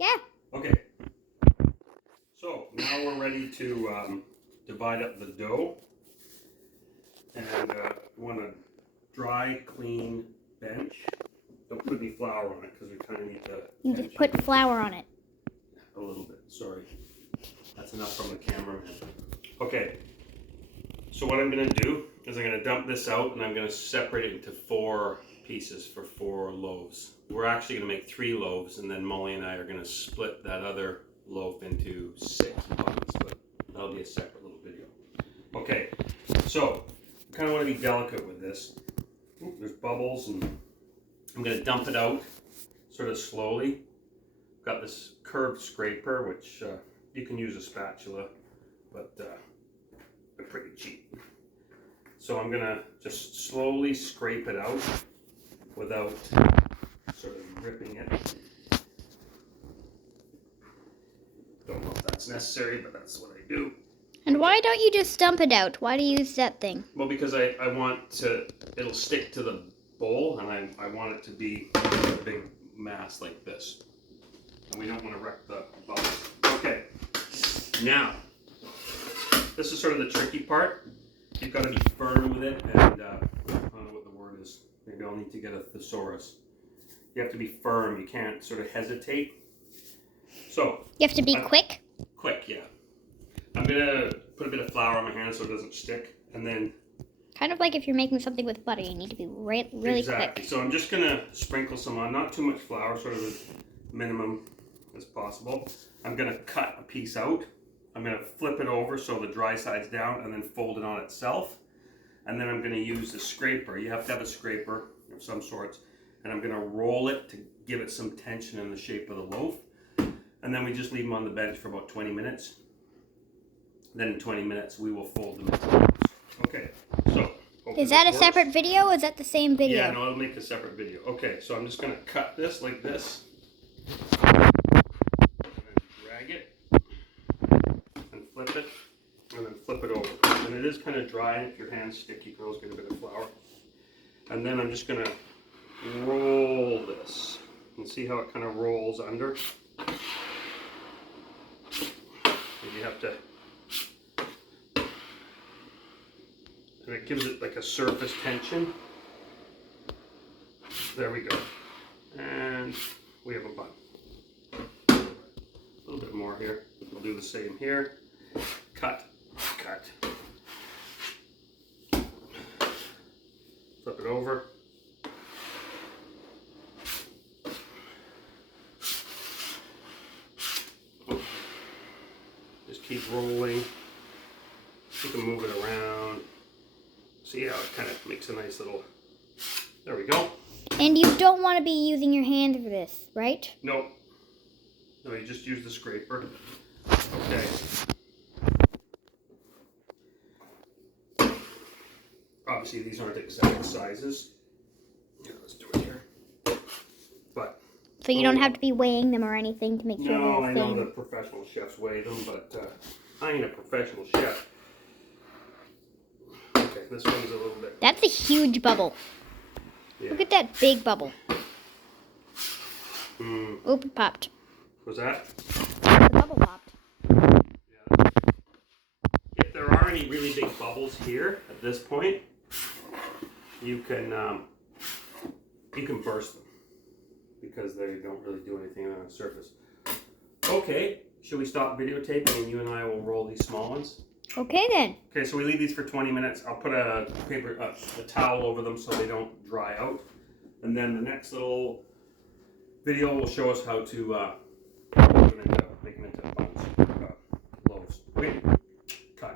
Yeah. Okay. So now we're ready to divide up the dough. And we want a dry, clean bench. Don't put any flour on it because we kind of need to. You just put flour on it. A little bit, sorry. That's enough from the cameraman. Okay. So what I'm going to do is I'm going to dump this out and I'm going to separate it into 4 pieces for 4 loaves. We're actually going to make 3 loaves, and then Molly and I are going to split that other loaf into 6 buns, but that'll be a separate little video. Okay, so I kind of want to be delicate with this. Ooh, there's bubbles, and I'm going to dump it out sort of slowly. Got this curved scraper, which you can use a spatula, but they're pretty cheap. So I'm going to just slowly scrape it out without sort of ripping it. Don't know if that's necessary, but that's what I do. And why don't you just dump it out? Why do you use that thing? Well, because I want to, it'll stick to the bowl, and I want it to be a big mass like this. And we don't want to wreck the bubbles. Okay, now, this is sort of the tricky part. You've got to be firm with it, and I don't know what the word is. Maybe I'll need to get a thesaurus. You have to be firm. You can't sort of hesitate. So You have to be quick? Quick, yeah. I'm going to put a bit of flour on my hand so it doesn't stick, and then... Kind of like if you're making something with butter, you need to be really exactly. quick. So I'm just going to sprinkle some on, not too much flour, sort of as minimum as possible. I'm going to cut a piece out. I'm going to flip it over so the dry side's down and then fold it on itself. And then I'm going to use the scraper. You have to have a scraper of some sorts. And I'm going to roll it to give it some tension in the shape of the loaf. And then we just leave them on the bench for about 20 minutes. Then in 20 minutes we will fold them into loaves. Okay, so... Is that a separate video or is that the same video? Yeah, no, I'll make a separate video. Okay, so I'm just going to cut this like this. Drag it. And flip it. And then flip it over. And it is kind of dry. If your hand's sticky, you can always get a bit of flour. And then I'm just going to roll this. And see how it kind of rolls under? And you have to... And it gives it like a surface tension. There we go. And we have a bun. A little bit more here. We'll do the same here. Cut, cut. Flip it over. Just keep rolling. You can move it around. See how it kind of makes a nice little, there we go. And you don't want to be using your hand for this, right? Nope. No, you just use the scraper. Okay. Obviously these aren't exact sizes. Yeah, let's do it here. But. So you don't have to be weighing them or anything to make sure No, they're I the same. know the professional chefs weigh them, but I ain't a professional chef. Okay, this one's a little bit. That's a huge bubble. Yeah. Look at that big bubble. Oop, it popped. Was that? The bubble popped. Yeah. If there are any really big bubbles here at this point, you can burst them because they don't really do anything on the surface. Okay, should we stop videotaping and you and I will roll these small ones? Okay then. Okay, so we leave these for 20 minutes. I'll put a towel over them so they don't dry out. And then the next little video will show us how to make them into buns, loaves. Okay.